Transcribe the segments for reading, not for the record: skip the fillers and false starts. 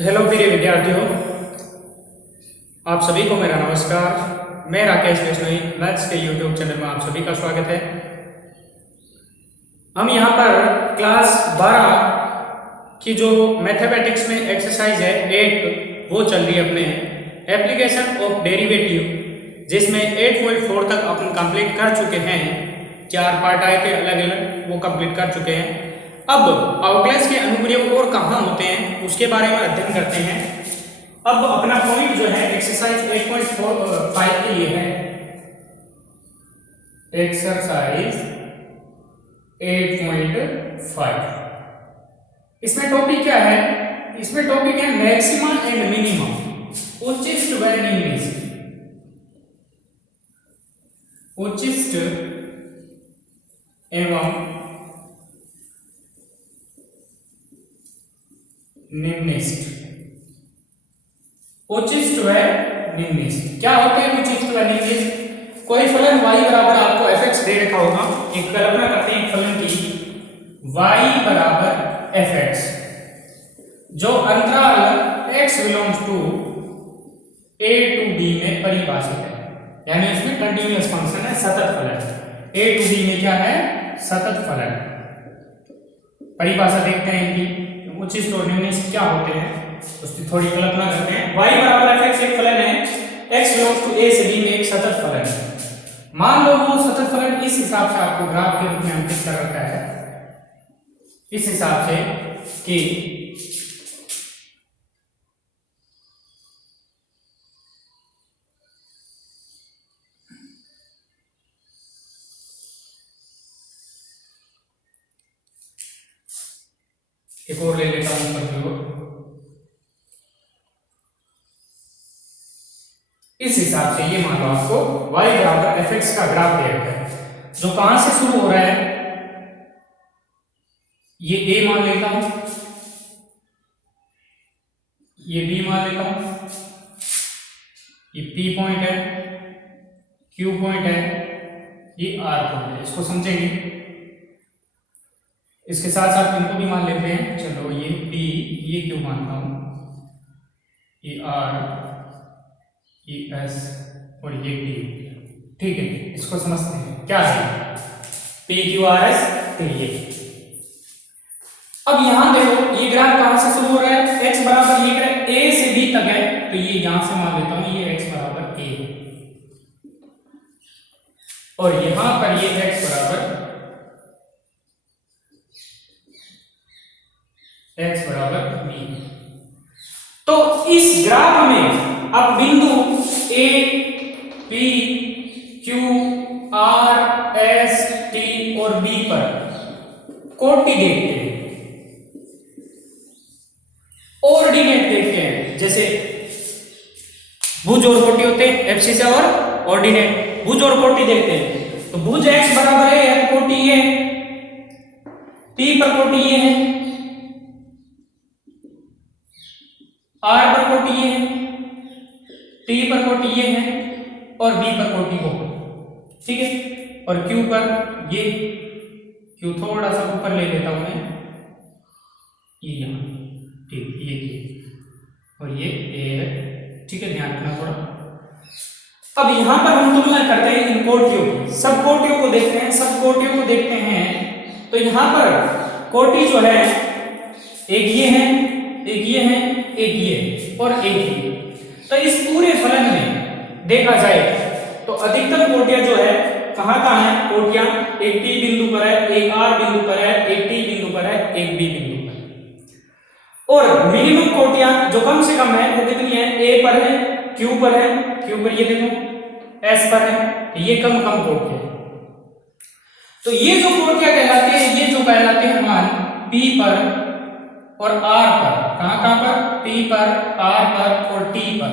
Hello प्रिय विद्यार्थियों, आप सभी को मेरा नमस्कार। मैं राकेश बिश्नोई मैथ्स के यूट्यूब चैनल में आप सभी का स्वागत है। हम यहाँ पर क्लास 12 की जो मैथमेटिक्स में एक्सरसाइज है 8 वो चल रही है अपने एप्लीकेशन ऑफ डेरिवेटिव, जिसमें 8.4 तक अपन कंप्लीट कर चुके हैं। 4 पार्ट आए थे अलग अलग, वो कंप्लीट कर चुके हैं। अब आउटलाइंस के अनुप्रयोग और कहाँ होते हैं उसके बारे में अध्ययन करते हैं। अब अपना पॉइंट जो है एक्सरसाइज 8.5 के लिए है। एक्सरसाइज 8.5 इसमें टॉपिक क्या है? इसमें टॉपिक है मैक्सिमा एंड मिनिमम, उच्चिष्ट व निम्निष्ट। उच्चिष्ट एवं निम्निष्ट। उच्चिष्ट व निम्निष्ट क्या होते हैं? उच्चिष्ट व निम्निष्ट, कोई फलन y बराबर आपको fx दे रखा होगा। एक कल्पना करते हैं एक फलन की y बराबर fx, जो अंतराल x belongs to a to b में परिभाषित है, यानी इसमें कंटिन्यूअस फंक्शन है, सतत फलन। a टू b में क्या है? सतत फलन। परिभाषा देखते हैं इनकी, उच्चिष्ट और निम्निष्ट क्या होते हैं उसकी थोड़ी कल्पना करते हैं। y बराबर fx एक फलन है, x बिलोंग्स टू a से b में एक सतत फलन है। मान लो वो सतत फलन इस हिसाब से आपको ग्राफ के रूप में अंकित कर रखा है, इस हिसाब से कि एक और ले लेता हूं इस हिसाब से। ये मान लो आपको y बराबर fx का ग्राफ दे रखा है, जो कहां से शुरू हो रहा है, ये a मान लेता हूं, ये b मान लेता हूं, ये p पॉइंट है, q पॉइंट है, ये r पॉइंट है। इसको समझेंगे, इसके साथ साथ इनको भी मान लेते हैं। चलो ये p, ये q मानता हूं, ये r, ये s और ये t। ठीक है, इसको समझते हैं क्या है p q r s। ये अब यहां देखो ये ग्राफ कहां से शुरू हो रहा है? x बराबर ये a से b तक है, तो ये यहां से मान लेता हूं, ये x बराबर a, और यहां पर ये x बराबर b। तो इस ग्राफ में अब बिंदु a, p, q, r, s, t और b पर कोटि देखते हैं, ऑर्डिनेट देखते हैं। जैसे भुज और कोटि होते हैं, एब्सिस और ऑर्डिनेट। भुज और कोटि देखते हैं, तो भुज x बराबर है, कोटि ये है, p पर कोटि ये है, r पर कोटि ये है, t पर कोटि ये है, और b पर कोटि वो। ठीक है, और q पर ये, q थोड़ा सा ऊपर ले लेता हूं मैं, ये यहां, ठीक, ये q और ये a है। ठीक है, ध्यान रखना थोड़ा। अब यहां पर हम तुलना करते हैं इन कोटियों की, सब कोटियों को देखते हैं, सब कोटियों को देखते हैं। तो यहां पर कोटि जो है, एक ये है, एक ये है, एक ये और एक ये। तो इस पूरे फलन में देखा जाए तो अधिकतम कोटियां जो है कहां कहां है? कोटियां एक P बिंदु पर है, एक R बिंदु पर है, एक T बिंदु पर है, एक B बिंदु पर है। और मिनिमम कोटियां जो कम से कम है वो कितनी है? A पर है, Q पर है, Q पर ये देखो, S पर है, ये कम कम कोटियां। तो ये जो कोटियां कहलाती है, ये जो कहलाते हैं मान P पर और R पर, कहां पर? P पर, R पर और T पर।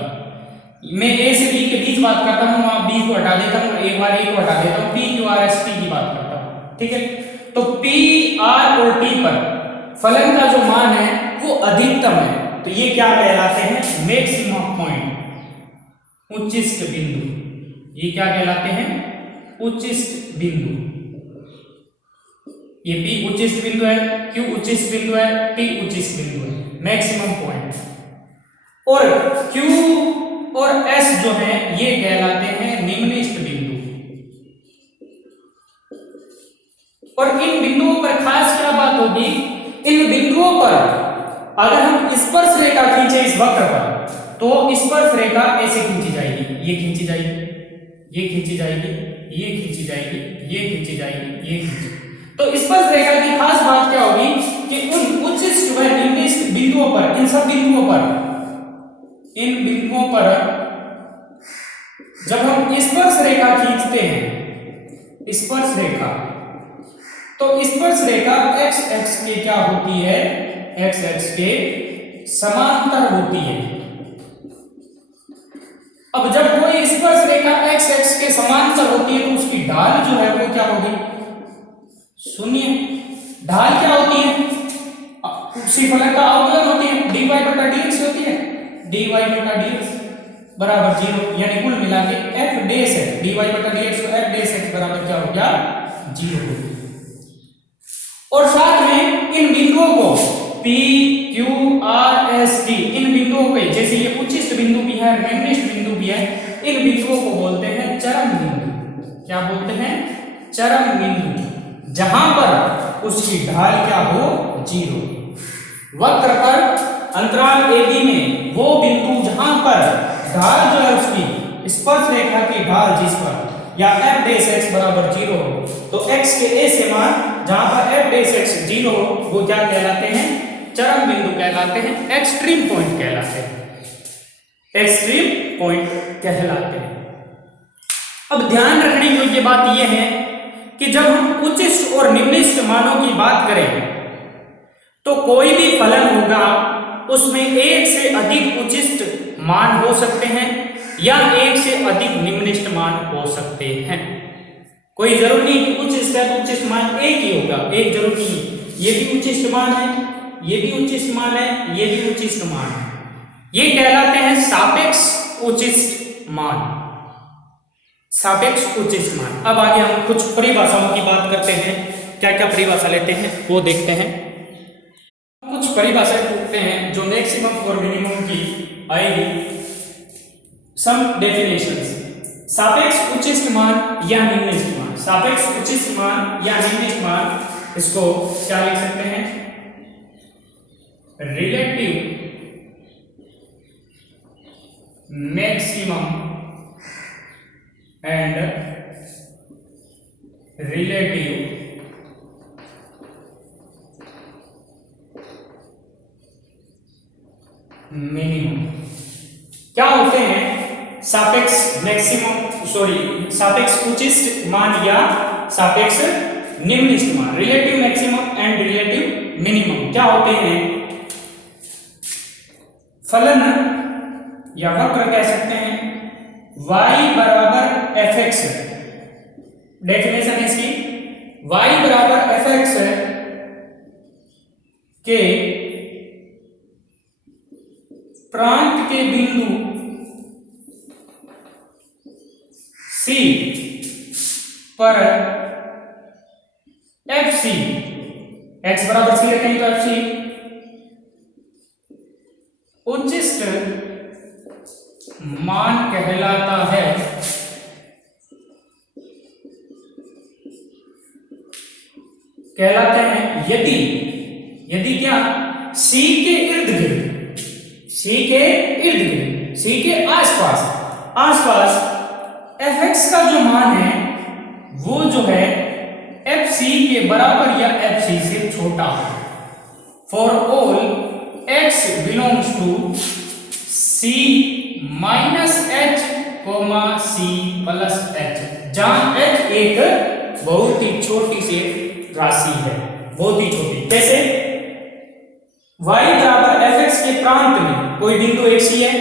मैं A से B के बीच बात करता हूं, वहां B को हटा देता हूं, एक बार A को हटा देता हूं, P Q R S T की बात करता हूं। ठीक है, तो P, R और T पर फलन का जो मान है वो अधिकतम है, तो ये क्या कहलाते हैं? मैक्सिमम पॉइंट, उच्चिष्ट बिंदु। ये क्या कहलाते हैं? उच्चिष्ट बिंदु। ये P उच्चिष्ट बिंदु है, Q उच्चिष्ट बिंदु है, T उच्चिष्ट बिंदु है, मैक्सिमम पॉइंट। और Q और S जो है ये कहलाते हैं निम्नलिखित बिंदु। और इन बिंदुओं पर खास क्या बात होगी, इन बिंदुओं पर अगर हम स्पर्श रेखा खींचे इस वक्र पर, तो स्पर्श रेखा ऐसे खींची जाएगी, ये खींची जाएगी, ये खींची जाएगी, ये खींची जाएगी, ये खींची जाएगी, ये खींची। तो स्पर्श रेखा की खास बात क्या होगी कि उन उच्चिष्ट व निम्नलिखित बिंदुओं पर, इन सब बिंदुओं पर, इन बिंदुओं पर जब हम स्पर्श रेखा खींचते हैं, स्पर्श रेखा, तो स्पर्श रेखा x एक्स के क्या होती है, x एक्स के समांतर होती है। अब जब कोई स्पर्श रेखा x एक्स के समांतर होती है तो उसकी ढाल जो है वो क्या होगी, सुनिए, ढाल क्या होती है, उसी फलक का अवकलन होती है, dy बटा dx होती है, dy बटा dx बराबर 0, यानी कुल मिला के f डैश है, dy बटा dx तो f डैश x बराबर क्या हो गया, 0 हो गया। और साथ में इन बिंदुओं को P, Q, R, S, T, इन बिंदुओं पे, जैसे ये उच्चिष्ट बिंदु भी है, निम्नलिखित बिंदु भी है, इन बिंदुओं को बोलते हैं चरम बिंदु। क्या बोलते हैं, चरम बिंदु, जहां पर उसकी ढाल क्या हो, 0। वक्र पर अंतराल AB में वो बिंदु जहां पर ढाल जो है उसकी स्पर्श रेखा की ढाल जिस पर या f डैश x बराबर 0 हो, तो x के ऐसे मान जहां पर f डैश x 0 हो वो क्या कहलाते हैं, चरम बिंदु कहलाते हैं, एक्सट्रीम पॉइंट कहलाते हैं, एक्सट्रीम पॉइंट कहलाते हैं। अब ध्यान रखने योग्य बात यह है कि जब हम उच्चिष्ट और निम्नलिखित मानों की बात करें तो कोई भी फलन होगा उसमें एक से अधिक उच्चिष्ट मान हो सकते हैं या एक से अधिक निम्नलिखित मान हो सकते हैं। कोई जरूरी नहीं कि उच्चिष्ट है तो उच्चिष्ट मान एक ही होगा, एक जरूरी नहीं, ये भी उच्चिष्ट मान है, ये भी उच्चिष्ट मान है, ये भी उच्चिष्ट मान है, ये कहलाते हैं सापेक्ष उच्चिष्ट मान, सापेक्ष उच्चिष्ट मान। अब आगे हम कुछ परिभाषाओं की बात करते हैं, क्या क्या परिभाषा लेते हैं वो देखते हैं। कुछ परिभाषाएं पूछते हैं जो मैक्सिमम और मिनिमम की आएगी। सम डेफिनेशंस, सापेक्ष उच्चिष्ट मान या निम्नलिखित मान, सापेक्ष उच्चिष्ट मान या निम्नलिखित मान, इसको क्या लिख सकते हैं, relative maximum and relative minimum. क्या होते हैं सापेक्ष मैक्सिमम, सापेक्ष उच्चिष्ट मान या सापेक्ष निम्नलिखित मान, relative maximum and relative minimum क्या होते हैं, फलन या वक्र कह सकते हैं, y बराबर fx, डेफिनेशन है इसकी, y बराबर fx के प्रांत के बिंदु C पर FC, x बराबर C रखेंगे तो FC उच्चिष्ट मान कहलाता है, कहलाते हैं यदि, यदि क्या, C के इर्द गिर्द, C के इर्द गिर्द, C के आसपास, आसपास fx का जो मान है वो जो है fc के बराबर या fc से छोटा है। For all x belongs to c minus h c plus h, जहां h एक बहुत ही छोटी सी राशि है, बहुत ही छोटी। कैसे, y बराबर fx के प्रांत में कोई बिंदु एक c है,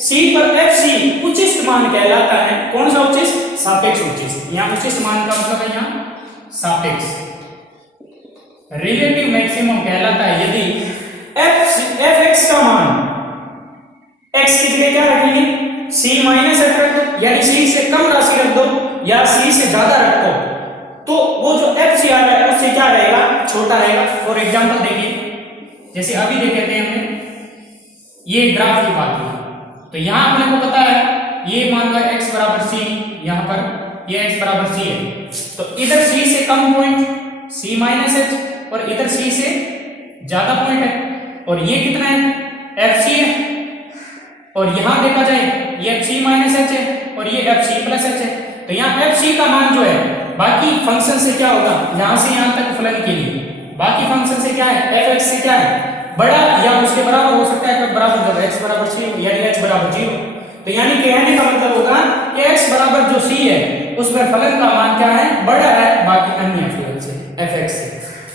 C पर FC उच्चिष्ट मान कहलाता है, कौन सा उच्चिष्ट, सापेक्ष उच्चिष्ट, यहां उच्चिष्ट मान का मतलब है यहां सापेक्ष। रिलेटिव मैक्सिमम कहलाता है यदि fx का मान x की जगह क्या रखेंगे, c माइनस h रख दो, यानी c से कम राशि रख दो या c से ज्यादा रख दो, तो वो जो fc आ रहा है उससे क्या रहेगा, छोटा रहेगा। फॉर एग्जांपल देखिए, जैसे अभी देख लेते हैं हमने ये ग्राफ की बात हुई। तो यहां अपने को पता है ये मान लो x बराबर c, यहां पर ये x बराबर c है, तो इधर c से कम पॉइंट c माइनस h और इधर c से ज्यादा पॉइंट है, और ये कितना है fc है, और यहां देखा जाए ये fc माइनस h है और ये fc प्लस h है। तो यहाँ fc का मान जो है बाकी फंक्शन से क्या होगा, यहां से यहां तक फलन के लिए बाकी फंक्शन से क्या है, fx से क्या है बड़ा या उसके बराबर हो सकता है, बराबर जब x बराबर c यानी h बराबर 0। तो यानी कहने का मतलब होगा कि x बराबर जो c है उस पर फलन का मान क्या है, बड़ा है बाकी अन्य फलन से fx से,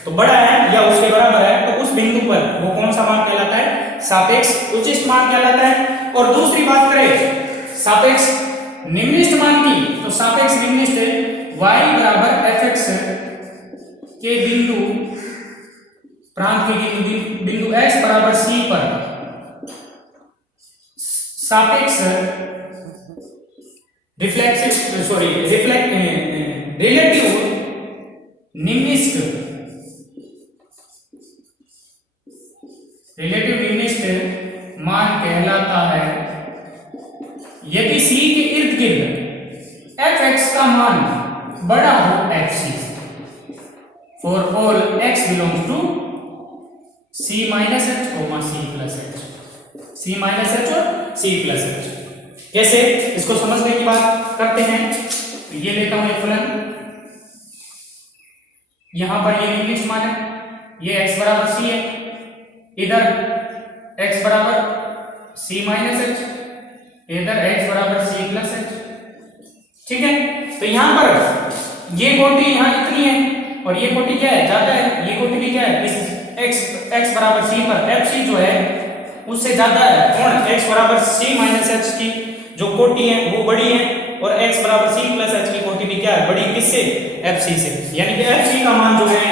तो बड़ा है या उसके बराबर है, तो उस बिंदु पर वो कौन सा मान कहलाता है, सापेक्ष उच्चिष्ट मान कहलाता है। और दूसरी बात करें सापेक्ष निम्निष्ठ मान की, तो सापेक्ष निम्निष्ठ y बराबर fx के बिंदु प्रांत के बिंदु x बराबर c पर सापेक्ष रिलेटिव निम्निष्ठ मान कहलाता है यदि c के इर्द गिर्द fx का मान बड़ा हो fc से, for all x belongs to c minus h comma c plus h, c minus h और c प्लस h। कैसे, इसको समझने की बात करते हैं। तो ये लेता हूं एक फलन, यहां पर ये निम्निष्ठ मान है, ये x बराबर c है, इधर x बराबर c माइनस h, इधर x बराबर c प्लस h, ठीक है। तो यहां पर ये कोटि यहां इतनी है और ये कोटि क्या है, ज्यादा है, ये कोटि भी क्या है, इस x बराबर c पर fc जो है उससे ज्यादा है, कौन, x बराबर c माइनस h की जो कोटि है वो बड़ी है, और x बराबर c प्लस h की कोटि भी क्या है, बड़ी, किससे, fc से। यानी कि fc का मान जो है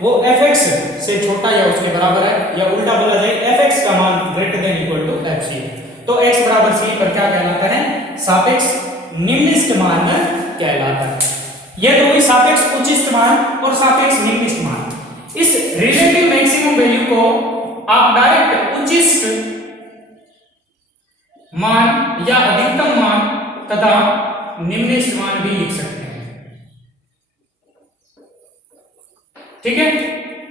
वो fx से छोटा या उसके बराबर है, या उल्टा बोला जाए fx का मान greater than equal to fc है। तो x बराबर c पर क्या कहलाता है, सापेक्ष निम्निष्ठ मान कहलाता है। यह तो हुई सापेक्ष उच्चिष्ट मान और सापेक्ष निम्निष्ठ मान। इस रिलेटिव मैक्सिमम वैल्यू को आप डायरेक्ट उच्चिष्ट मान या अधिकतम मान तथा निम्निष्ठ मान भी लिख सकते हैं, ठीक है।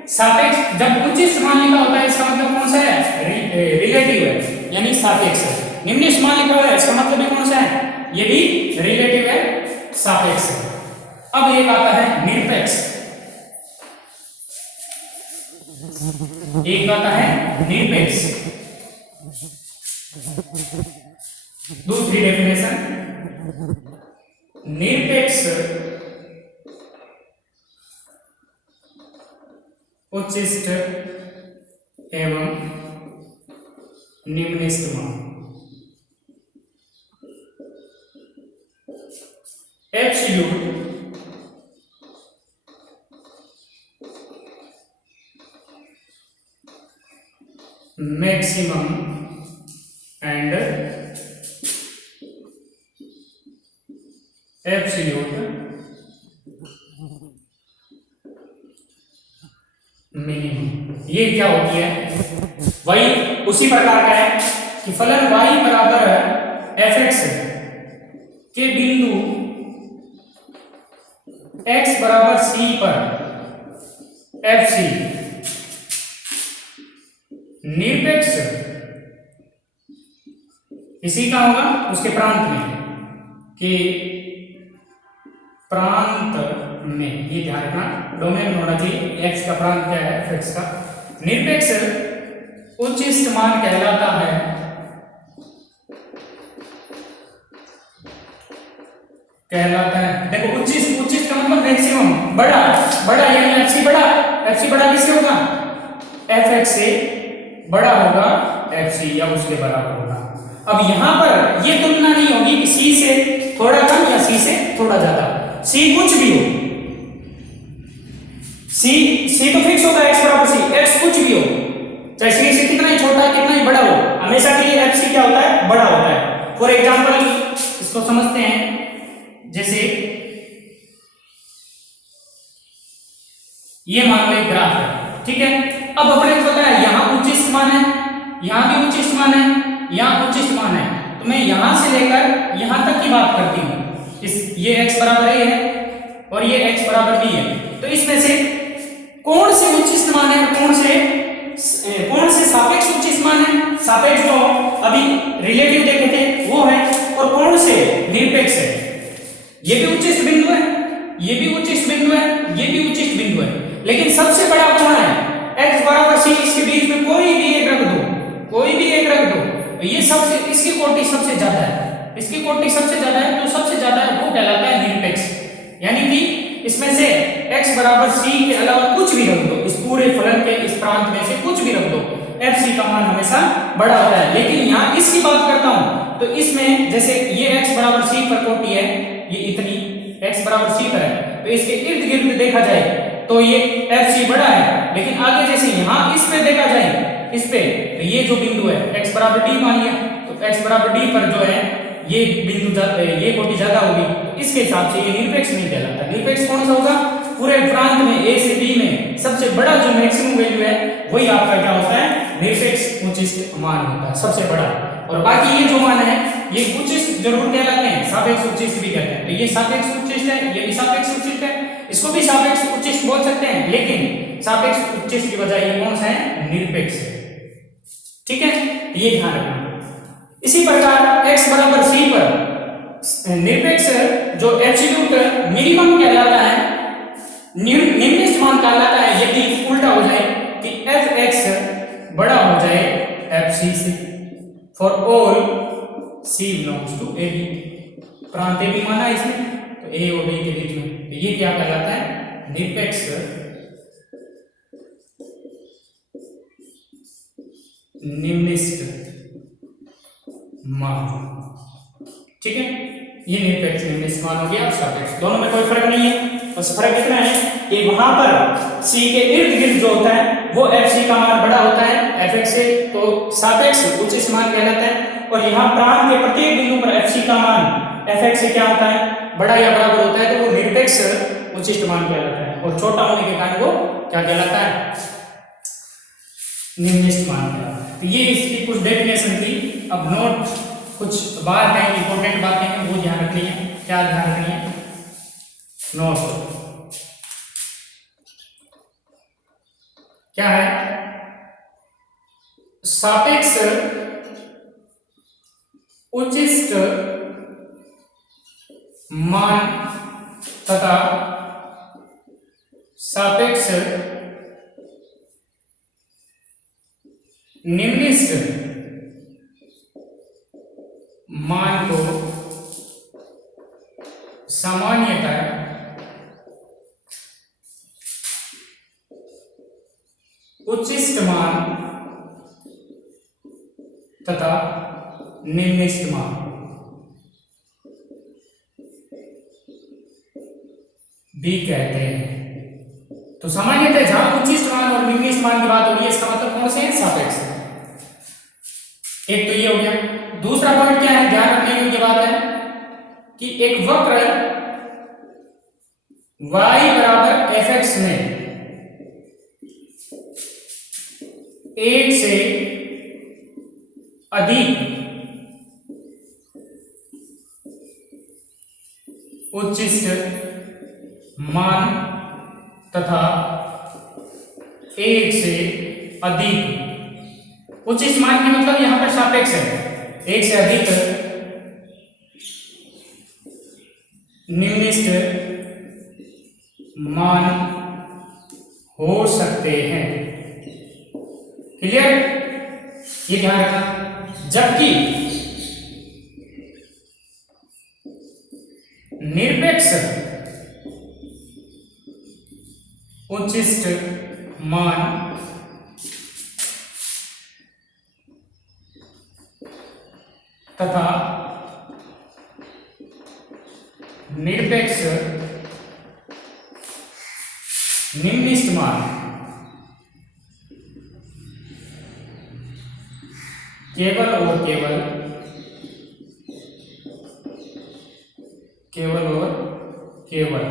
सापेक्ष जब उच्चिष्ट मान लिखा होता है इसका मतलब कौन सा है, रिलेटिव है यानी सापेक्ष है। निम्निष्ठ मान लिखा हुआ है इसका मतलब भी कौन सा है, ये भी रिलेटिव है, सापेक्ष है। अब एक आता है निरपेक्ष, एक आता है निरपेक्ष। दूसरी डेफिनेशन, निरपेक्ष उच्चिष्ट एवं निम्निष्ठ मान। Absolute maximum and absolute minimum. ये क्या होती है, वही उसी प्रकार का है कि फलन y बराबर fx के बिंदु x बराबर c पर fc निरपेक्ष इसी का होगा उसके प्रांत में, कि प्रांत में, ये ध्यान रखना, डोमेन होना चाहिए, x का प्रांत क्या है, fx का। निरपेक्ष उच्चिष्ट मान कहलाता है देखो उच्चिष्ट, उच्चिष्ट का मतलब मैक्सिमम, बड़ा, बड़ा यानी fc बड़ा, fc बड़ा किससे होगा, fx से बड़ा होगा fc या उसके बराबर होगा। अब यहां पर ये तुलना नहीं होगी कि c से थोड़ा कम या c से थोड़ा ज्यादा, c कुछ भी हो, c तो फिक्स होता है x बराबर c, x कुछ भी हो, चाहे c से कितना ही छोटा कितना ही बड़ा हो, हमेशा के लिए fc क्या होता है, बड़ा होता है। फॉर एग्जांपल इसको समझते हैं, जैसे ये मान लो एक ग्राफ है, ठीक है। अब अपने को पता है यहां उच्चिष्ट मान है यहाँ भी उच्चिष्ट मान है, यहाँ उच्चिष्ट मान है, तो मैं यहाँ से लेकर यहाँ तक की बात करती हूँ। इस ये x बराबर a है और ये x बराबर b है, तो इसमें से कौन से उच्चिष्ट मान है, कौन से सापेक्ष उच्चिष्ट मान है? सापेक्ष जो अभी रिलेटिव देखे थे वो है, और कौन से निरपेक्ष है? ये भी उच्चिष्ट बिंदु है, ये भी उच्चिष्ट बिंदु है, ये भी उच्चिष्ट बिंदु है, लेकिन सबसे बड़ा कौन है? x बराबर c, इसके बीच में कोई भी एक रख दो, कोई भी एक रख दो, तो ये सबसे, इसकी कोटि सबसे ज्यादा है, इसकी कोटि सबसे ज्यादा है, तो सबसे ज्यादा है वो कहलाता है निरपेक्ष। यानी कि इसमें से x बराबर c के अलावा कुछ भी रख दो, इस पूरे फलन के इस प्रांत में से कुछ भी रख दो, fc का मान हमेशा बड़ा होता है। लेकिन यहाँ इसकी बात करता हूं, तो इसमें जैसे ये x बराबर c पर कोटि है, ये इतनी x बराबर c पर है, तो इसके इर्द गिर्द देखा जाए तो ये fc बड़ा है, लेकिन आगे जैसे यहाँ इस पे देखा जाए, इस पे, तो ये जो बिंदु है x बराबर d मान लिया, तो x बराबर d पर जो है ये बिंदु ये कोटि ज्यादा होगी, तो इसके हिसाब से ये निरपेक्ष नहीं कहलाता। निरपेक्ष कौन सा होगा? पूरे प्रांत में a से b में सबसे बड़ा जो मैक्सिमम वैल्यू है वही आपका क्या होता है? निरपेक्ष उच्चिष्ट मान होता है, सबसे बड़ा। और बाकी ये जो मान है ये उच्चिष्ट जरूर कहलाते हैं, सापेक्ष उच्चिष्ट भी कहते हैं। तो ये सापेक्ष उच्चिष्ट है, ये भी सापेक्ष उच्चिष्ट है, इसको भी सापेक्ष उच्चिष्ट बोल सकते हैं, लेकिन सापेक्ष उच्चिष्ट की बजाय ये कौन सा है? निरपेक्ष है। ठीक है, ये ध्यान रखना। इसी प्रकार x बराबर c पर निरपेक्ष जो एब्सोल्यूट मिनिमम कहलाता है, निम्नलिखित मान कहलाता है यदि उल्टा हो जाए कि fx बड़ा हो जाए fc से, for all c belongs to a b। प्रांत a b माना इसमें, तो a और b के बीच में, तो ये क्या कहलाता है? निरपेक्ष निम्नलिखित मान। ठीक है, ये निरपेक्ष निम्नलिखित मान हो गया, सापेक्ष, दोनों में कोई फर्क नहीं है। बस फर्क इतना है कि वहां पर c के इर्द गिर्द जो होता है वो fc का मान बड़ा होता है fx से, तो सापेक्ष उच्चिष्ट मान कहलाता है। और यहाँ प्रांत के प्रत्येक बिंदु पर fc का मान fx से क्या होता है? बड़ा या बराबर होता है, तो वो निरपेक्ष उच्चिष्ट मान कहलाता है। और छोटा होने के कारण वो क्या कहलाता है? निम्नलिखित मान कहलाता है। तो ये इसकी कुछ डेफिनेशन थी। अब नोट कुछ बात है, इंपॉर्टेंट बातें हैं, वो ध्यान रखनी है। क्या ध्यान रखनी है? नोट क्या है? सापेक्ष उच्चिष्ट मान तथा सापेक्ष निम्नलिखित मान को सामान्यतः उच्चिष्ट मान तथा निम्नलिखित मान भी कहते हैं। तो सामान्यतः जहां उच्चिष्ट मान और निम्नलिखित मान की बात हो रही है, इसका मतलब कौन से हैं? सापेक्ष। एक तो ये हो गया। दूसरा पॉइंट क्या है, ध्यान रखने योग्य बात है कि एक वक्र y बराबर fx में एक से अधिक उच्चिष्ट मान तथा एक से अधिक उच्चिष्ट मान की मतलब यहां पर सापेक्ष है, एक से अधिक निम्नलिखित मान हो सकते हैं। क्लियर? ये ध्यान रखना। जबकि निरपेक्ष उच्चिष्ट मान तथा निरपेक्ष निम्नलिखित मान केवल और केवल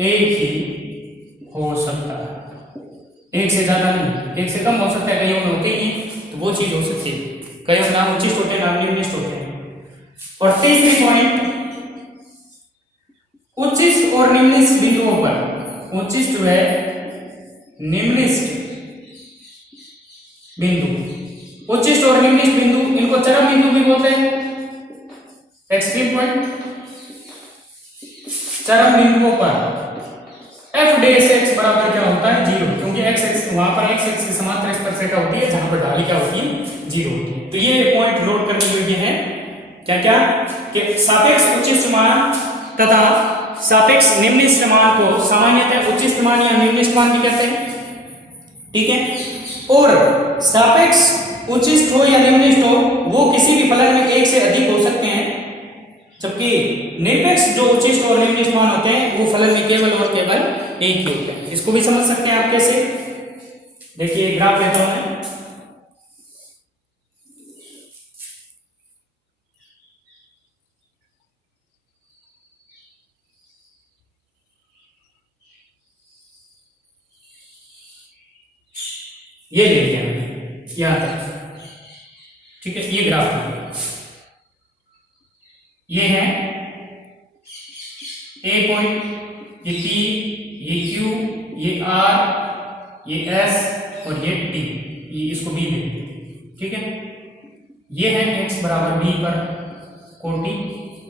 एक ही हो सकता है। एक से ज्यादा नहीं, एक से कम हो सकता है, कईयों में होते ही नहीं, तो वो चीज हो सकती है। कईयों में नाम उच्चिष्ट होते हैं, नाम निम्निष्ट होते हैं। और तीसरी पॉइंट, उच्चिष्ट और निम्निष्ट बिंदुओं पर, उच्चिष्ट व निम्निष्ट बिंदु, उच्चिष्ट और निम्निष्ट बिंदु, इनको चरम बिंदु भी बोलते हैं, एक्सट्रीम पॉइंट। चरम बिंदुओं पर f डैश x बराबर क्या होता है, 0, क्योंकि x वहां पर x के समांतर स्पर्शरेखा होती है, जहां पर ढाली क्या होती है, 0 होती है। तो ये पॉइंट नोट करने योग्य है। क्या क्या कि सापेक्ष उच्चिष्ट मान तथा सापेक्ष निम्निष्ट मान को सामान्यतः उच्चिष्ट मान या निम्निष्ट मान भी कहते हैं, ठीक है। और सापेक्ष उच्चिष्ट हो या निम्निष्ट हो, वो किसी भी फलन में एक से अधिक हो सकते हैं, जबकि निरपेक्ष जो उच्चिष्ट और निम्निष्ट मान होते हैं वो फलन में केवल और केवल एक ही होते हैं। इसको भी समझ सकते हैं आप कैसे, देखिए ग्राफ लेता हूं मैं। ये ले लिया मैंने यहां तक, ठीक है। ये ग्राफ है, ये है ए पॉइंट, ये पी, ये क्यू, ये आर, ये एस और ये टी, ये इसको बी ले, ठीक है। ये है एक्स बराबर बी पर कोटि,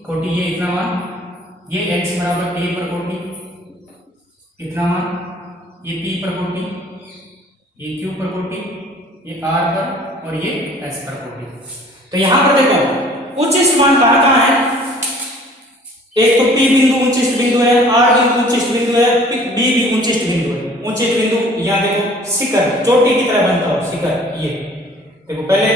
कोटि ये इतना मान, ये एक्स बराबर ए पर कोटि इतना मान, ये पी पर कोटि, ये क्यू पर कोटि, ये आर पर और ये एस पर कोटि। तो यहां पर देखो उच्चिष्ट मान कहां है, एक तो P बिंदु उच्चिष्ट बिंदु है, R बिंदु उच्चिष्ट बिंदु है, B भी उच्चिष्ट बिंदु है। उच्चिष्ट बिंदु यहाँ देखो शिखर, चोटी की तरह बनता हो शिखर। ये देखो पहले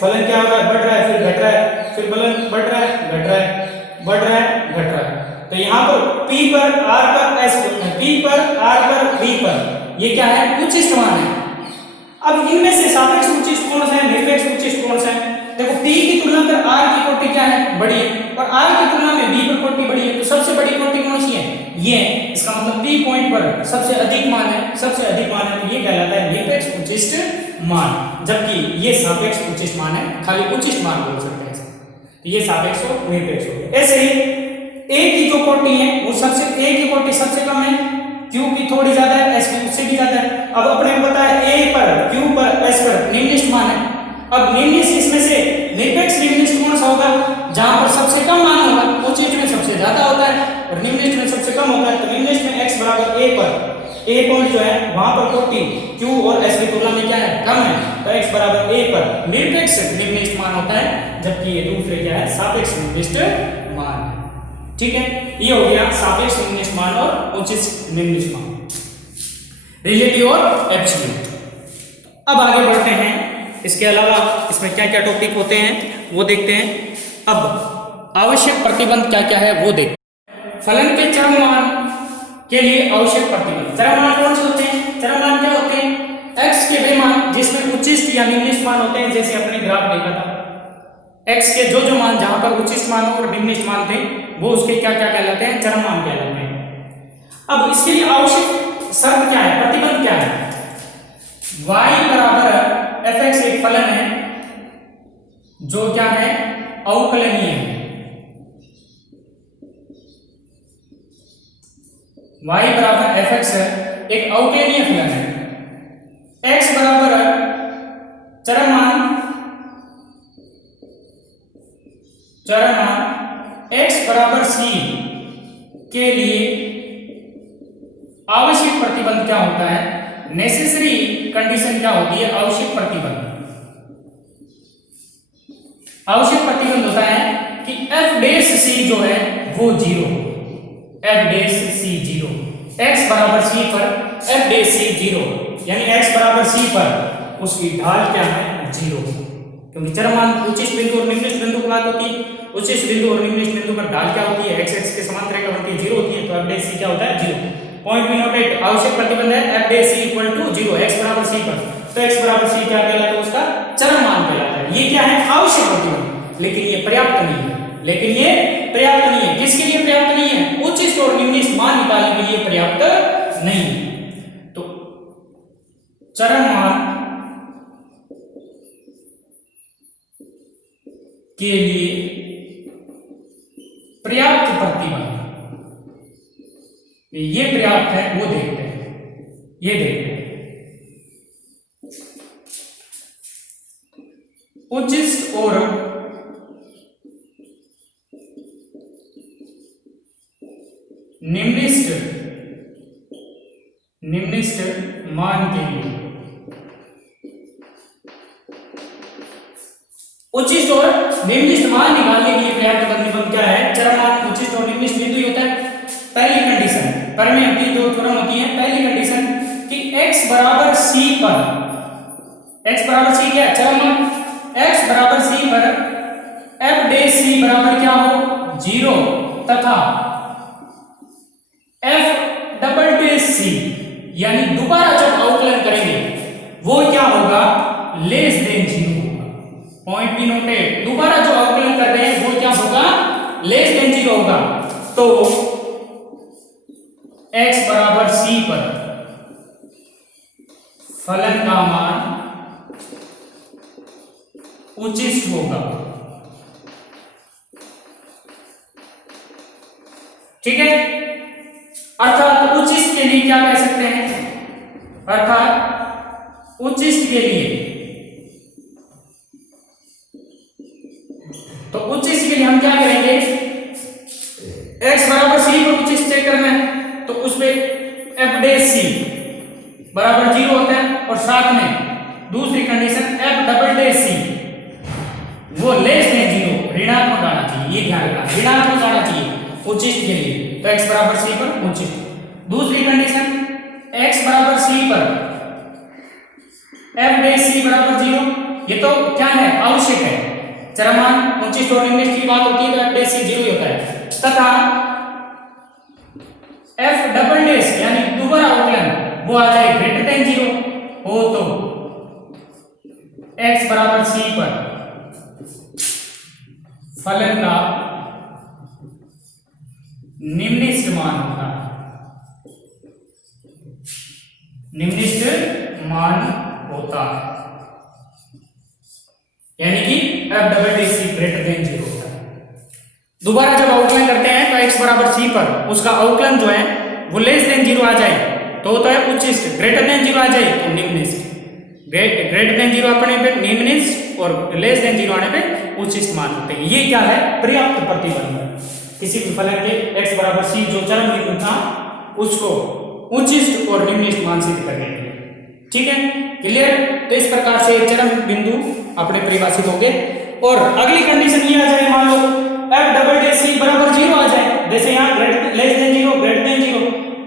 फलन क्या हो रहा है, बढ़ रहा है, फिर घट रहा है, फिर फलन बढ़ रहा है, घट रहा है, बढ़ रहा है, घट रहा है। तो यहाँ पर P पर, R पर, S पर, P पर, R पर, B पर, ये क्या है, उच्चिष्ट मान है। अब इनमें से सापेक्ष उच्चिष्ट कौन सा है, निरपेक्ष उच्चिष्ट कौन सा है? देखो P की तुलना में R की कोटि क्या है, बड़ी है, और R की तुलना में B पर कोटि बड़ी है, तो सबसे बड़ी कोटि कौन सी है, ये है। इसका मतलब P पॉइंट पर सबसे अधिक मान है, सबसे अधिक मान है, तो ये कहलाता है निरपेक्ष उच्चिष्ट मान, जबकि ये सापेक्ष उच्चिष्ट मान है, खाली उच्चिष्ट मान बोल सकते हैं इसको। तो ये सापेक्ष और निरपेक्ष हो गया। ऐसे ही A की जो कोटि है वो सबसे, A की कोटि सबसे कम है, Q की थोड़ी ज्यादा है, S की उससे भी ज्यादा है। अब अपने को पता है A पर, Q पर, S पर निम्निष्ट मान है। अब निम्निष्ट इसमें से निरपेक्ष निम्निष्ट कौन सा होगा, जहां पर सबसे कम मान होगा, उच्चिष्ट में सबसे ज्यादा होता है और निम्निष्ट में सबसे कम होता है। तो निम्निष्ट में x बराबर a पर, a पॉइंट जो है वहां पर कोटि Q और S की तुलना में क्या है, कम है, तो x बराबर a पर निरपेक्ष निम्निष्ट मान होता है, जबकि ये दूसरे क्या है, सापेक्ष निम्निष्ट मान है, ठीक है। ये हो गया सापेक्ष निम्निष्ट मान और उच्चिष्ट निम्निष्ट मान, रिलेटिव और एब्सोल्यूट। अब आगे बढ़ते हैं, इसके अलावा इसमें क्या क्या टॉपिक होते हैं वो देखते हैं। अब आवश्यक प्रतिबंध क्या क्या है वो देखते हैं। फलन के चरम मान के लिए आवश्यक प्रतिबंध, चरम मान कौन से होते हैं, चरम मान क्या होते हैं, x के वे मान जिसमें उच्चिष्ट या निम्निष्ट मान होते हैं, जैसे अपने ग्राफ देखा था, x के जो जो मान जहां पर उच्चिष्ट मान और निम्निष्ट मान थे वो उसके क्या क्या कहलाते हैं, चरम मान कहलाते हैं। अब इसके लिए आवश्यक शर्त क्या है, प्रतिबंध क्या है, y बराबर fx एक फलन है जो क्या है, अवकलनीय है। y बराबर fx एक अवकलनीय फलन है। x बराबर चरम मान x बराबर c के लिए आवश्यक प्रतिबंध क्या होता है, नेसेसरी कंडीशन क्या होती है, आवश्यक प्रतिबंध। आवश्यक प्रतिबंध होता है कि f डैश c जो है वो 0, f डैश c 0, x बराबर c पर f डैश c 0, यानी x बराबर c पर उसकी ढाल क्या है, 0, क्योंकि चरम मान उच्चिष्ट बिंदु और निम्निष्ट बिंदु की बात होती है। उच्चिष्ट बिंदु और निम्निष्ट बिंदु पर ढाल क्या होती है, x x के समांतर रेखा बनती है, 0 होती है, तो f डैश c क्या होता है, 0। पॉइंट बी नोटेड, आवश्यक प्रतिबंध है f dash c equal to 0, x बराबर c पर, तो x बराबर c क्या कहलाता है, उसका चरम मान कहलाता है। ये क्या है, आवश्यक प्रतिबंध, लेकिन ये पर्याप्त नहीं है, लेकिन ये पर्याप्त नहीं है। किसके लिए पर्याप्त नहीं है, उच्चिष्ट और निम्निष्ट मान निकालने के लिए पर्याप्त नहीं है। तो चरम मान के लिए पर्याप्त प्रतिबंध, ये पर्याप्त है वो देखते हैं, ये देखते हैं। उचित और निम्नलिखित मान के लिए उचित और निम्नलिखित मान निकालने के लिए पर्याप्त प्रतिबंध क्या है? चरम मान, उचित और निम्नलिखित बिंदु होता है। पहली कंडीशन पर में अपनी दो थ्योरम होती है। पहली कंडीशन कि x बराबर c पर, x बराबर c क्या है? चरम मान। x बराबर c पर f डैश c बराबर क्या हो? 0 तथा f डबल डैश c यानी दोबारा जब अवकलन करेंगे वो क्या होगा? लेस देन 0 होगा। Point be noted. दोबारा जो अवकलन कर रहे हैं वो क्या होगा? लेस देन 0 होगा। तो x बराबर c पर फलन का मान उचित होगा। ठीक है, अर्थात उचित के लिए क्या कह सकते हैं? अर्थात उचित के लिए, तो उचित के लिए हम क्या करेंगे? x बराबर c पर उचित चेक करना है तो उस पे f डैश c बराबर 0 होता है और साथ में दूसरी condition f double dash c वो लेस देन 0 ऋणात्मक आना चाहिए। ये ध्यान रखना, ऋणात्मक आना चाहिए उचित के लिए। तो x बराबर c पर उचित। दूसरी कंडीशन x बराबर c पर f डैश c बराबर 0, ये तो क्या है? आवश्यक है। चरम मान उचित और निम्नलिखित की बात होती है तो f डैश c 0 ही होता है। तथा f डबल डैश यानी दोबारा अवकलन वो आ जाए ग्रेटर देन 0 हो तो x बराबर c पर फलन का निम्नलिखित मान होता है, निम्नलिखित मान होता है, यानी कि f double dash c greater than 0 होता है। दोबारा जब अवकलन करते हैं तो x बराबर c पर उसका अवकलन जो है वो लेस देन 0 आ जाए तो होता है उचित, ग्रेटर देन 0 आ जाए तो निम्नलिखित। ग्रेटर देन 0 आने पे निम्नलिखित और लेस देन 0 आने पे उचित मान होते हैं। ये क्या है? पर्याप्त प्रतिबंध। किसी भी फलन के x बराबर c जो चरम बिंदु था उसको उचित और निम्नलिखित मान सिद्ध करने के लिए। ठीक है, क्लियर? तो इस प्रकार से चरम बिंदु अपने परिभाषित हो गए। और अगली कंडीशन ये आ जाए, मान लो f डबल डैश c बराबर 0 आ जाए, जैसे यहाँ लेस देन 0 ग्रेटर देन 0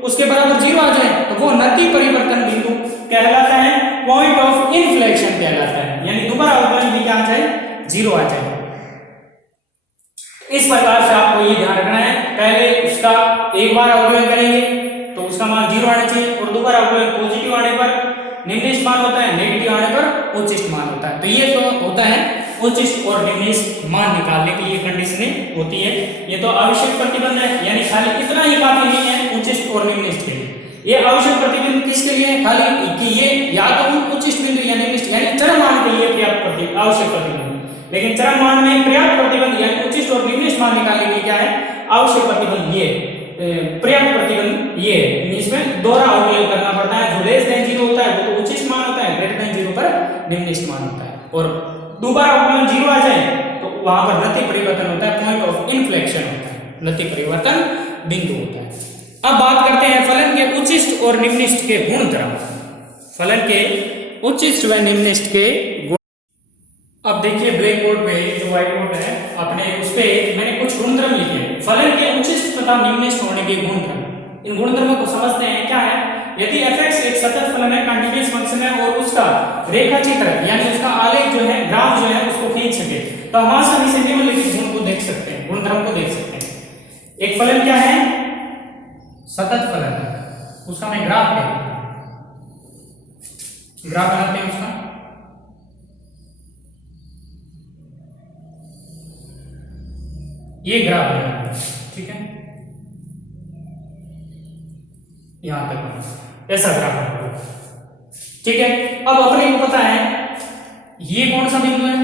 उसके बराबर 0 आ जाए तो वो नति परिवर्तन बिंदु कहलाता है, पॉइंट ऑफ इन्फ्लेक्शन कहलाता है, यानी दोबारा अवकलन भी क्या आ जाए? 0 आ जाए। इस प्रकार से आपको ये ध्यान रखना है, पहले उसका एक बार अवकलन करेंगे तो उसका मान 0 आना चाहिए और दोबारा अवकलन पॉजिटिव आने पर निम्नलिखित मान होता है, नेगेटिव आने पर उचित मान होता है। तो ये तो होता है उचित और निम्नलिखित मान निकालने के लिए कंडीशनें होती है। ये तो आवश्यक प्रतिबंध है, यानी खाली इतना ही काफी नहीं है उचित और निम्नलिखित के लिए। ये आवश्यक प्रतिबंध किसके लिए है? खाली कि ये या तो उचित बिंदु या निम्नलिखित यानी चरम मान के लिए पर्याप्त प्रतिबंध, आवश्यक प्रतिबंध। लेकिन चरम मान में पर्याप्त प्रतिबंध यानी उचित और निम्नलिखित मान निकालने के लिए क्या है? आवश्यक प्रतिबंध ये पर्याप्त प्रतिबंध ये इसमें दोहरा अवकलन करना पड़ता है। जो लेस देन 0 होता है वो तो उचित मान होता है, ग्रेटर देन 0 पर निम्नलिखित मान होता है। और दोबारा अवकलन 0 आ जाए तो वहां पर नति परिवर्तन होता है, पॉइंट ऑफ इन्फ्लेक्शन होता है, नति परिवर्तन बिंदु होता है। अब बात करते हैं फलन के उचित और निम्नलिखित के गुणधर्म। फलन के उचित व निम्नलिखित के गुण। अब देखिए ब्लैक बोर्ड पे जो व्हाइट बोर्ड है अपने उस पे मैंने कुछ गुणधर्म लिखे हैं, फलन के उचित तथा निम्नलिखित होने के गुणधर्म। इन गुणधर्मों को समझते हैं क्या है? यदि f(x) एक सतत फलन है, कंटीन्यूअस फंक्शन है और उसका रेखा चित्र यानी उसका आलेख जो है, ग्राफ जो है उसको खींच सके तो हम आसानी से निम्नलिखित गुण को देख सकते हैं, गुणधर्म को देख सकते हैं। एक फलन क्या है? सतत फलन है, उसका मैं ग्राफ है, ग्राफ बनाते हैं उसका। ये ग्राफ है, ठीक है, यहां तक ऐसा ग्राफ है, ठीक है, अब अपने को पता है ये कौन सा बिंदु है,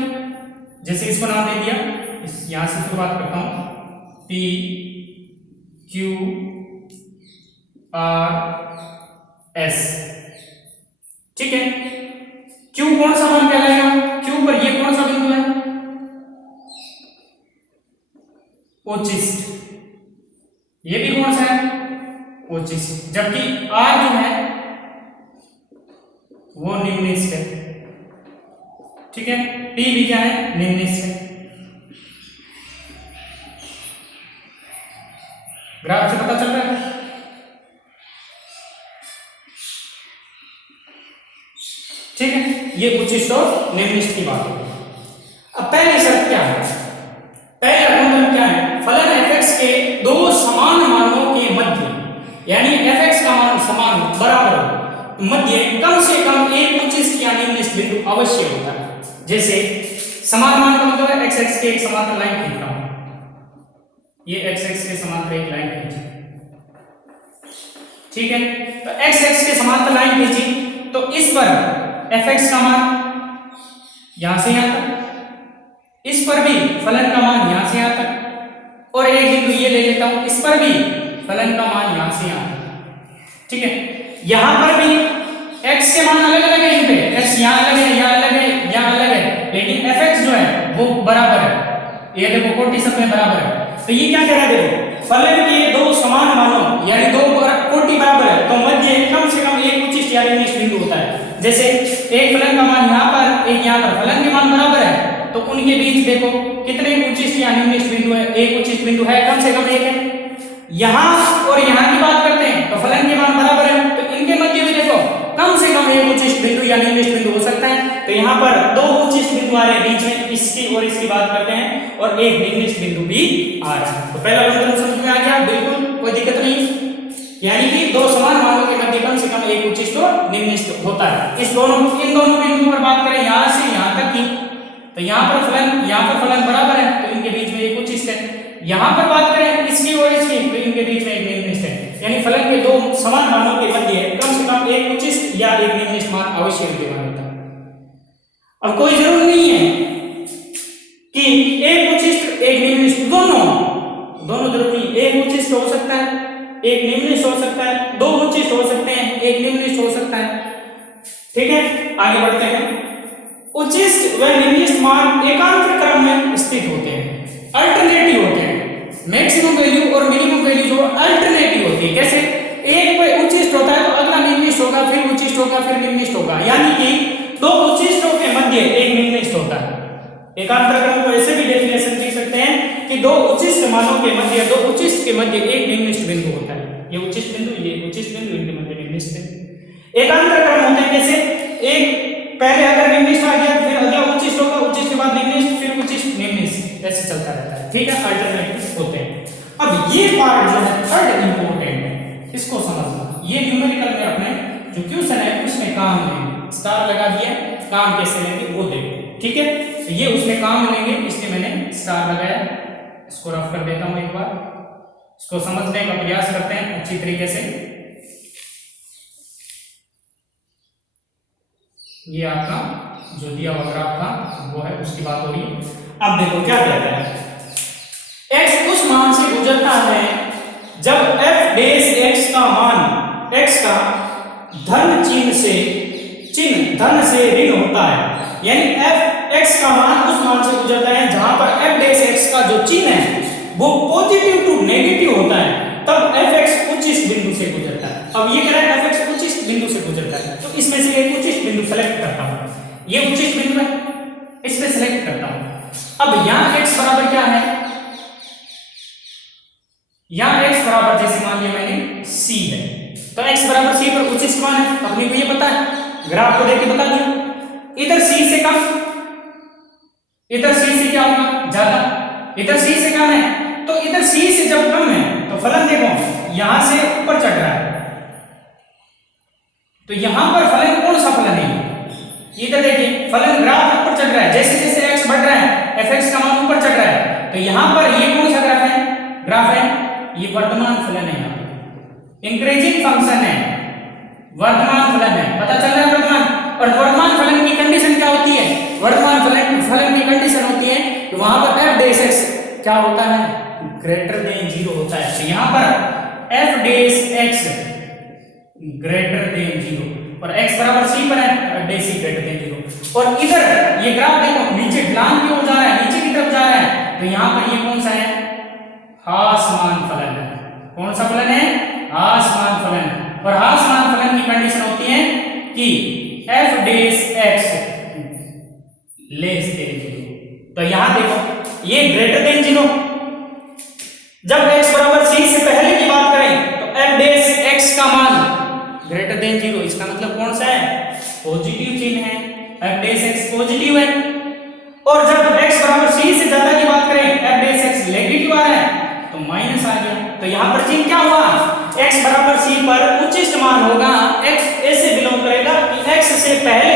जैसे इसको नाम दे दिया, इस यहां से शुरुआत करता हूं, P Q R S, ठीक है। Q कौन सा मान कहलाएगा, Q पर ये कौन सा बिंदु है, उच्चिष्ट, ये भी कौन सा है, उच्चिष्ट, जबकि R जो है वो निम्निष्ठ है, ठीक है। P भी क्या है, निम्निष्ठ है। ग्राफ से पता चल रहा है, ठीक है। ये उच्चिष्ट और निम्निष्ठ की बात है। अब पहली शर्त क्या है, पहला गुणधर्म क्या है, फलन fx के दो समान मानों के मध्य, यानी fx का मान समान बराबर हो, मध्य कम से कम एक उच्चिष्ट या निम्निष्ठ बिंदु अवश्य होता है। जैसे समान मान का मतलब है x के एक समांतर लाइन खींच रहा हूं, ये x के समांतर एक लाइन खींची, ठीक है। तो x के समांतर लाइन खींची, तो इस पर fx का मान यहां से यहां तक, इस पर भी फलन का मान यहां से यहां तक, और एक बिंदु ये ले लेता हूं, इस पर भी फलन का मान यहां से यहां तक, ठीक है। यहां पर भी x के मान अलग अलग है, इन पे x यहां अलग है, यहां अलग है, यहां अलग है, लेकिन fx जो है वो बराबर है, ये देखो कोटि सब में बराबर है। तो ये क्या कह रहा है, देखो फलन के दो समान मानों यानी दो कोटि बराबर है, तो मध्य कम से कम एक उच्चिष्ट या निम्निष्ठ बिंदु होता है। जैसे एक फलन का मान यहां पर, एक यहां पर, फलन के मान बराबर है, तो उनके बीच देखो कितने उच्चिष्ट या निम्निष्ठ बिंदु है, एक उच्चिष्ट बिंदु है, कम से कम एक है। यहां और यहां की बात करते हैं तो फलन के मान बराबर है, तो इनके मध्य भी देखो कम से कम एक उच्चिष्ट बिंदु या निम्निष्ठ बिंदु हो सकता है। तो यहां पर दो उच्चिष्ट बिंदु आ रहे हैं बीच में, इसकी और इसकी बात करते हैं, और एक निम्निष्ठ बिंदु भी आ रहा है। तो पहला गुणधर्म समझ में आ गया, बिल्कुल कोई दिक्कत नहीं, यानी कि दो समान मानों के मध्य कम से कम एक उच्चिष्ट और निम्निष्ठ होता है। इन दोनों बिंदुओं पर बात करें यहां से यहां तक की, तो यहां पर फलन बराबर है, तो इनके बीच में एक उच्चिष्ट है। यहां पर बात करें इसकी और इसकी, तो इनके बीच में एक निम्निष्ठ है, यानी फलन के दो समान मानों के मध्य कम से कम एक उच्चिष्ट या एक निम्निष्ठ मान अवश्य विद्यमान होता है। अब कोई जरूरी नहीं है कि एक उच्चिष्ट एक निम्निष्ठ, दोनों जरूरी, एक उच्चिष्ट हो सकता है, एक निम्निष्ठ हो सकता है, दो उच्चिष्ट हो सकते हैं, एक निम्निष्ठ हो सकता है, ठीक है। आगे बढ़ते हैं, उच्चिष्ट व निम्निष्ठ मान एकांतर क्रम में स्थित होते हैं, अल्टरनेटिव होते हैं। मैक्सिमम वैल्यू और मिनिमम वैल्यू जो अल्टरनेटिव होती है, कैसे, एक पे उच्चिष्ट होता है तो अगला निम्निष्ठ होगा, फिर उच्चिष्ट होगा, फिर निम्निष्ठ होगा, यानी कि दो उच्चिष्टों के मध्य एक निम्निष्ठ होता है। एकांतर क्रम को ऐसे भी डेफिनेशन दे सकते हैं कि दो उच्चिष्ट मानों के मध्य, दो उच्चिष्ट के मध्य एक निम्निष्ठ बिंदु होता है, ये उच्चिष्ट बिंदु, ये उच्चिष्ट बिंदु, इनके मध्य निम्निष्ठ बिंदु। एकांतर क्रम होते हैं कैसे, एक पहले अगर निम्निष्ठ आ गया, फिर अगला उच्चिष्ट होगा, उच्चिष्ट के बाद निम्निष्ठ, फिर उच्चिष्ट निम्निष्ठ, ऐसे चलता रहता है, ठीक है, अल्टरनेटिव होते हैं। अब ये पार्ट जो है थर्ड इंपॉर्टेंट है, इसको समझना। ये न्यूमेरिकल में अपने जो क्वेश्चन है उसमें काम लेंगे, स्टार लगा दिया, काम कैसे लेंगे वो देखो, ठीक है। तो ये उसमें काम लेंगे, इसलिए मैंने स्टार लगाया। इसको रफ कर देता हूं एक बार, इसको समझने का प्रयास करते हैं अच्छी तरीके से। ये आपका जो दिया हुआ ग्राफ था वो है, उसकी बात हो रही है। अब देखो क्या कहता है, x उस मान से गुजरता है जब f डैश x का मान, x का धन चिन्ह से ऋण होता है, यानी f x का मान उस मान से गुजरता है जहां पर f डैश x का जो चिन्ह है वो पॉजिटिव टू नेगेटिव होता है, तब fx उच्चिष्ट बिंदु से गुजरता है। अब ये कह रहा है fx उच्चिष्ट बिंदु से गुजरता है, तो इसमें से एक उच्चिष्ट बिंदु सेलेक्ट करता हूं, ये उच्चिष्ट बिंदु है, इसमें सेलेक्ट करता हूं। अब यहां x बराबर क्या है, यहां x बराबर जैसे मान लिया मैंने c है, तो x बराबर c पर उच्चिष्ट मान है, अपने को ये पता है, ग्राफ को देख के बता दिया। इधर c से कम, इधर c से क्या होगा, ज्यादा, इधर c से कम है, तो इधर c से जब कम है तो फलन देखो यहां से ऊपर चढ़ रहा है, तो यहां पर फलन कौन सा फलन है, इधर देखिए फलन ग्राफ ऊपर चढ़ रहा है, जैसे जैसे x बढ़ रहा है fx का मान ऊपर चढ़ रहा है, तो यहां पर ये कौन सा ग्राफ है, ये वर्तमान फलन है, यहाँ इंक्रीजिंग फंक्शन है, वर्तमान फलन है, पता चल रहा है वर्तमान। क्या होता है, ग्रेटर देन 0 होता है। तो यहाँ पर F dash x greater than 0 और x बराबर c पर है, एफ डेस सी ग्रेटर देन 0। और इधर ये ग्राफ देखो नीचे ढलान की ओर जा रहा है, नीचे की तरफ जा रहा है, तो यहाँ पर ये कौन सा है, हासमान फलन है। कौन सा फलन है, हासमान फलन। और हासमान फलन की कंडीशन होती है कि F dash x less than 0। तो यहां देखो ये ग्रेटर देन 0, जब x बराबर c से पहले की बात करें तो एफ डेस x का मान ग्रेटर देन 0, इसका मतलब कौन सा है, पॉजिटिव चिन्ह है, एफ डेस x पॉजिटिव है। और जब x बराबर c से ज्यादा की बात करें, एफ डेस x नेगेटिव आ रहा है तो माइनस आ गया। तो यहां पर चिन्ह क्या हुआ, x बराबर c पर उच्चिष्ट मान होगा, x ऐसे बिलोंग करेगा कि x से पहले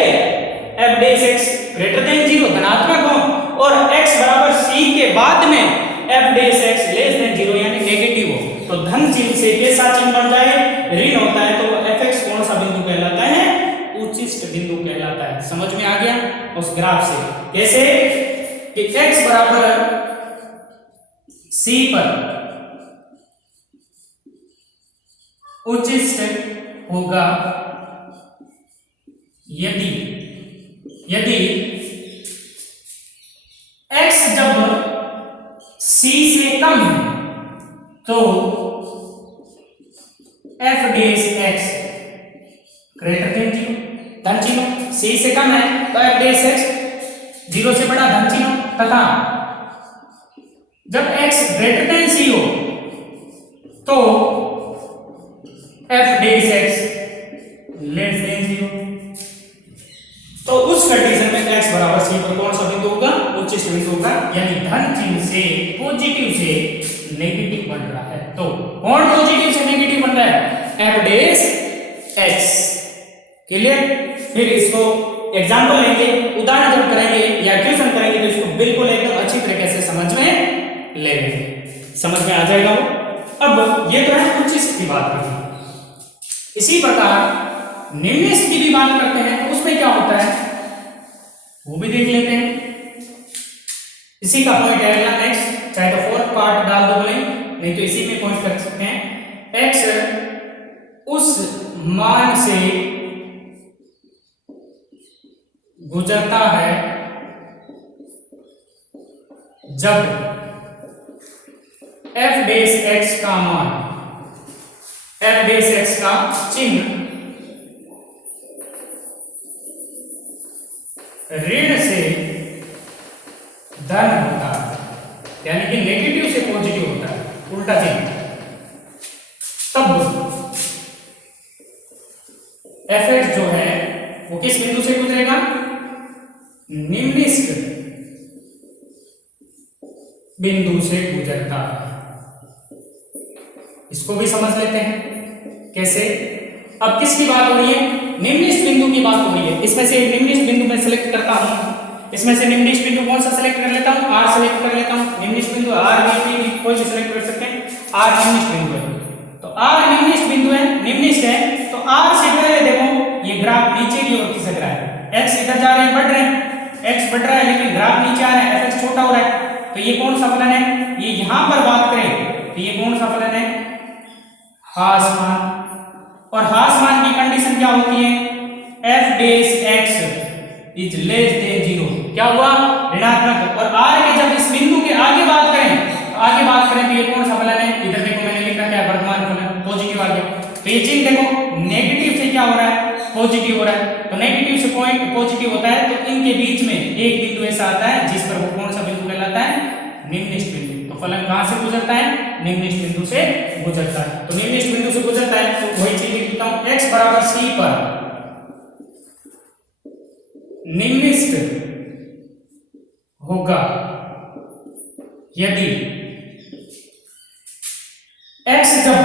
एफ डेस x ग्रेटर देन 0 धनात्मक हो और x बराबर c के बाद में एफ डेस x लेस देन 0 यानी नेगेटिव हो। तो धन चिन्ह से कैसा चिन्ह बन जाए, ऋण होता है, तो fx कौन सा बिंदु कहलाता है, उच्चिष्ट बिंदु कहलाता है। समझ में आ गया उस ग्राफ से, कैसे कि x बराबर c पर उच्चिष्ट होगा यदि x जब c से कम है तो एफ डेस x ग्रेटर देन 0, धन चिन्ह, c से कम है तो एफ डेस x 0 से बड़ा धन चिन्ह, तथा जब x ग्रेटर देन c हो तो एफ डेस x लेस देन 0। तो उस कंडीशन में x बराबर c पर कौन सा बिंदु होगा, उच्चिष्ट बिंदु होगा, यानी धन चिन्ह से पॉजिटिव से नेगेटिव बन रहा है। तो कौन पॉजिटिव से नेगेटिव बन रहा है, एफ डेस x। क्लियर। फिर इसको एग्जांपल लेंगे, उदाहरण जब करेंगे या क्वेश्चन करेंगे तो इसको बिल्कुल एकदम अच्छी तरीके से समझ में लेंगे, समझ में आ जाएगा वो। अब ये तो है उच्चिष्ट की बात करें, इसी प्रकार निम्निष्ठ की भी बात करते हैं तो उसमें क्या होता है वो भी देख लेते हैं। इसी का पॉइंट है अगला नेक्स्ट, चाहे तो फोर्थ पार्ट डाल दो बोले, नहीं तो इसी में पॉइंट कर सकते हैं। x उस मान से गुजरता है जब एफ डेस x का मान, एफ डेस x का चिन्ह ऋण से धन होता है, यानी कि नेगेटिव से पॉजिटिव होता है, उल्टा चिन्ह। तब एफ जो है वो किस बिंदु से गुजरेगा, निम्निष्ठ बिंदु से गुजरता है। इसको भी समझ लेते हैं कैसे। अब किसकी बात हो रही है, निम्निष्ठ बिंदु की बात हो रही है। इसमें से निम्निष्ठ बिंदु मैं सिलेक्ट करता हूं, इसमें से निम्निष्ठ बिंदु कौन सा सिलेक्ट कर लेता हूं, आर सिलेक्ट कर लेता हूं। निम्निष्ठ बिंदु आर भी कोई भी सिलेक्ट कर सकते हैं, आर निम्निष्ठ बिंदु है। तो आर निम्निष्ठ बिंदु है, निम्निष्ठ है, तो आर से पहले देखो ये ग्राफ नीचे की ओर खिसक रहा है, एक्स इधर जा रहे हैं, बढ़ रहे हैं, एक्स बढ़ रहा है लेकिन ग्राफ नीचे आ रहा है, एफ छोटा हो रहा है। तो ये कौन सा फलन है, ये यहां पर बात करें तो ये कौन सा फलन है, हासमान। और हासमान की कंडीशन क्या होती है, f dash x is less than 0, क्या हुआ, ऋणात्मक। और आर के जब इस बिंदु के आगे बात करें तो ये कौन सा फलन है, इधर देखो मैंने लिखा क्या है, वर्तमान फलन, पॉजिटिव आ गया। तो ये चिन्ह देखो नेगेटिव से क्या हो रहा है, पॉजिटिव हो रहा है। तो नेगेटिव से पॉइंट पॉजिटिव होता है तो इनके बीच में एक बिंदु ऐसा आता है जिस पर वो कौन सा बिंदु कहलाता है, निम्निष्ठ बिंदु। तो फलन कहां से गुजरता है, निम्निष्ठ बिंदु से गुजरता है। तो निम्निष्ठ बिंदु से गुजरता है तो वही चीज लिखता हूं, x बराबर c पर निम्निष्ठ होगा यदि x जब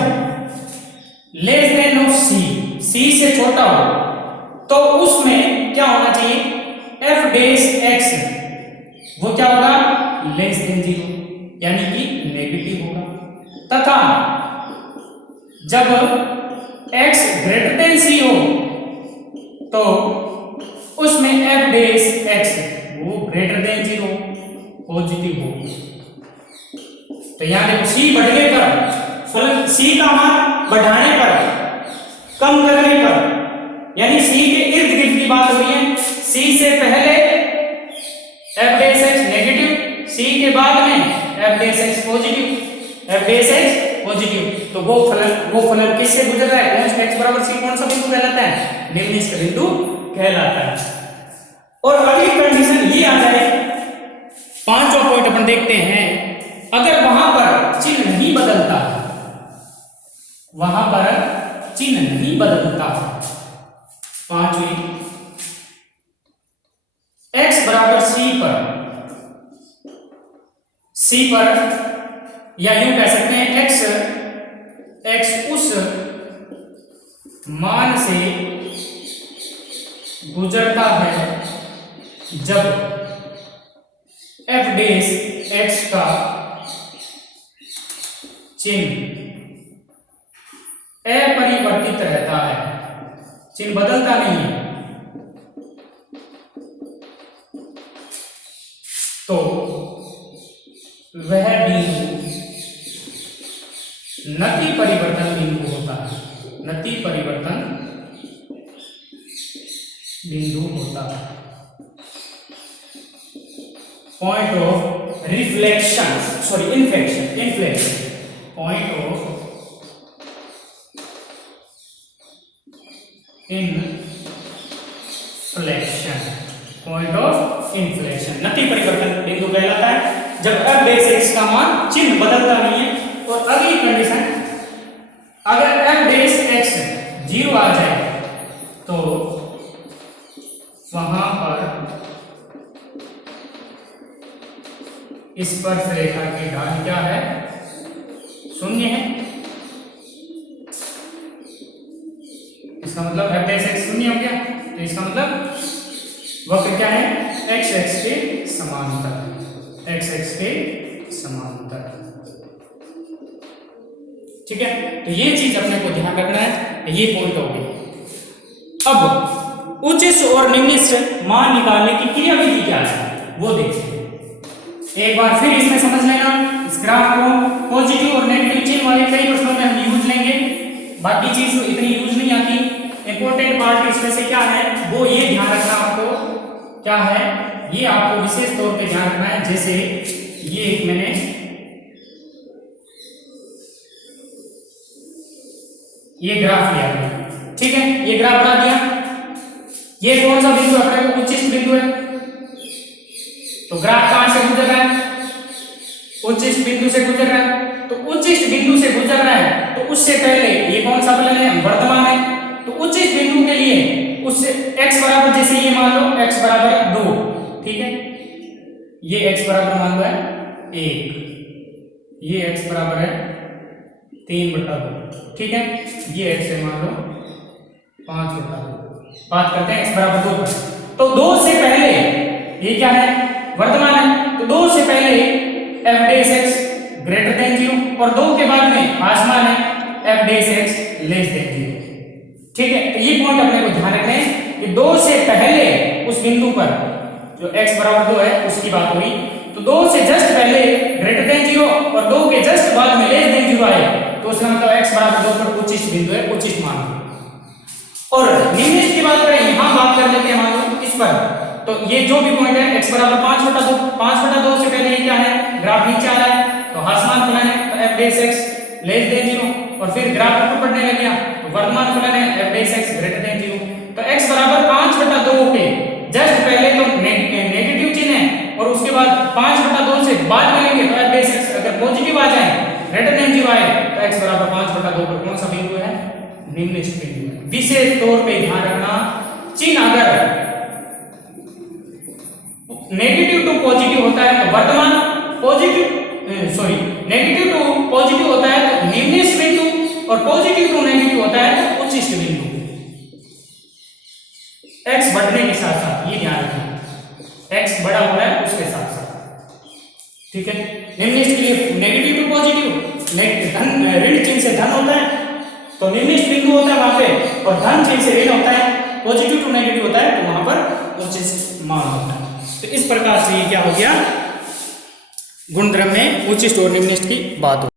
लेस देन ऑफ c से छोटा हो तो उसमें क्या होना चाहिए, f डेस x वो क्या होगा, लेस देन 0 यानी कि नेगेटिव होगा। तथा जब x ग्रेटर देन c हो तो उसमें f डेस x वो ग्रेटर देन 0 पॉजिटिव हो। तो यहाँ देखो सी बढ़ने पर फलन, सी का मान बढ़ाने पर, कम करने पर, यानी सी के इर्द गिर्द की बात हो रही है। सी से पहले एफ डैश एक्स नेगेटिव, सी के बाद में F dash x positive, F dash x positive. तो वो फलन किससे गुजर रहा है? कौन एक्स बराबर सी कौन सा बिंदु कहलाता है? निम्नलिखित बिंदु कहलाता है। और अगली कंडीशन ये आ जाए, पांचवा पॉइंट अपन देखते हैं, अगर वहां पर चिन्ह नहीं बदलता, वहां पर चिन्ह नहीं बदलता, पांचवी, x बराबर सी पर या यूं कह सकते हैं x उस मान से गुजरता है जब f डैश x का चिन्ह अपरिवर्तित रहता है, चिन्ह बदलता नहीं है, तो वह बिंदु नति परिवर्तन बिंदु होता है, नति परिवर्तन बिंदु होता है। Point of reflection, sorry inflection, point of inflection, point of inflection नति परिवर्तन बिंदु कहलाता है जब f डैश x का मान चिन्ह बदलता नहीं है। और अगली कंडीशन, अगर f डैश x 0 आ जाए तो वहां पर स्पर्शरेखा की ढाल क्या है? शून्य है। इसका मतलब f डैश x शून्य हो गया, तो इसका मतलब वक्र क्या है? x के समांतर, x के समांतर। ठीक है, तो ये चीज अपने को ध्यान रखना है, ये पॉइंट हो गई। अब उच्च और निम्नलिखित मान निकालने की क्रियाविधि क्या है वो देखते हैं। एक बार फिर इसमें समझ लेना, इस ग्राफ को पॉजिटिव और नेगेटिव चिन्ह वाले कई प्रश्नों में हम यूज लेंगे, बाकी चीज तो इतनी यूज नहीं आती। इंपॉर्टेंट पार्ट इसमें से क्या है वो ये ध्यान रखना आपको, क्या है ये आपको विशेष तौर पे ध्यान रखना है। जैसे ये मैंने ये ग्राफ लिया, ठीक है, ये ग्राफ बना दिया, ये कौन सा बिंदु अपने को उच्चिष्ट बिंदु है, तो ग्राफ कहां से गुजर रहा है? उच्चिष्ट बिंदु से गुजर रहा है। तो उच्चिष्ट बिंदु से गुजर रहा है तो उससे पहले ये कौन सा फलन है? वर्तमान है। तो उच्चिष्ट बिंदु के लिए उससे x बराबर, जैसे ये मान लो x बराबर 2, ठीक है, ये x बराबर मान लो है 1, ये x बराबर है 3/2, ठीक है, ये x है मान लो 5/2। बात करते हैं x बराबर 2 पर। तो 2 से पहले ये क्या है? वर्तमान है। तो 2 से पहले f dash x greater than 0 और 2 के बाद में आसमान है f dash x less than 0। ठीक है, तो ये पॉइंट अपने को ध्यान रखना है कि 2 से पहले उस बिंदु पर जो x बराबर 2 है उसकी बात हुई, तो 2 से जस्ट पहले ग्रेटर देन 0 और 2 के जस्ट बाद में लेस देन 0 आए तो उसका मतलब x बराबर 2 पर उच्चिष्ट बिंदु है, उच्चिष्ट मान। और निम्नलिखित की बात करें, यहां बात कर लेते हैं मान लो इस पर, तो ये जो भी पॉइंट है x बराबर 5/2, 5/2 से पहले ये क्या है? ग्राफ नीचे आ रहा है तो आसमान फलन है, तो f dash x less than 0 और फिर ग्राफ ऊपर बढ़ने लग गया तो वर्तमान फलन है f dash x greater than 0। तो x बराबर 5/2 पे जस्ट पहले तो नेगेटिव चिन्ह है और उसके बाद 5/2 से बाद में लेंगे तो f डैश x अगर पॉजिटिव आ जाए, ग्रेटर देन 0 आए तो x बराबर 5/2 पर कौन सा बिंदु है? निम्नलिखित बिंदु है। विशेष तौर पे ध्यान रखना, चिन्ह अगर नेगेटिव टू पॉजिटिव होता है तो वर्तमान, पॉजिटिव नेगेटिव टू पॉजिटिव होता है तो निम्नलिखित बिंदु और पॉजिटिव टू नेगेटिव होता है तो उच्चिष्ट बिंदु। x बढ़ने के साथ साथ ये ध्यान रखना, x बड़ा हो रहा है उसके साथ साथ, ठीक है। निम्नलिखित के लिए नेगेटिव टू पॉजिटिव, ऋण चिन्ह से धन होता है तो निम्नलिखित बिंदु होता है वहां पे, और धन चिन्ह से ऋण होता है, पॉजिटिव टू नेगेटिव होता है तो वहां पर उच्चिष्ट मान होता है। तो इस प्रकार से ये क्या हो गया? गुणधर्म में उच्च और निम्नलिखित की बात हो।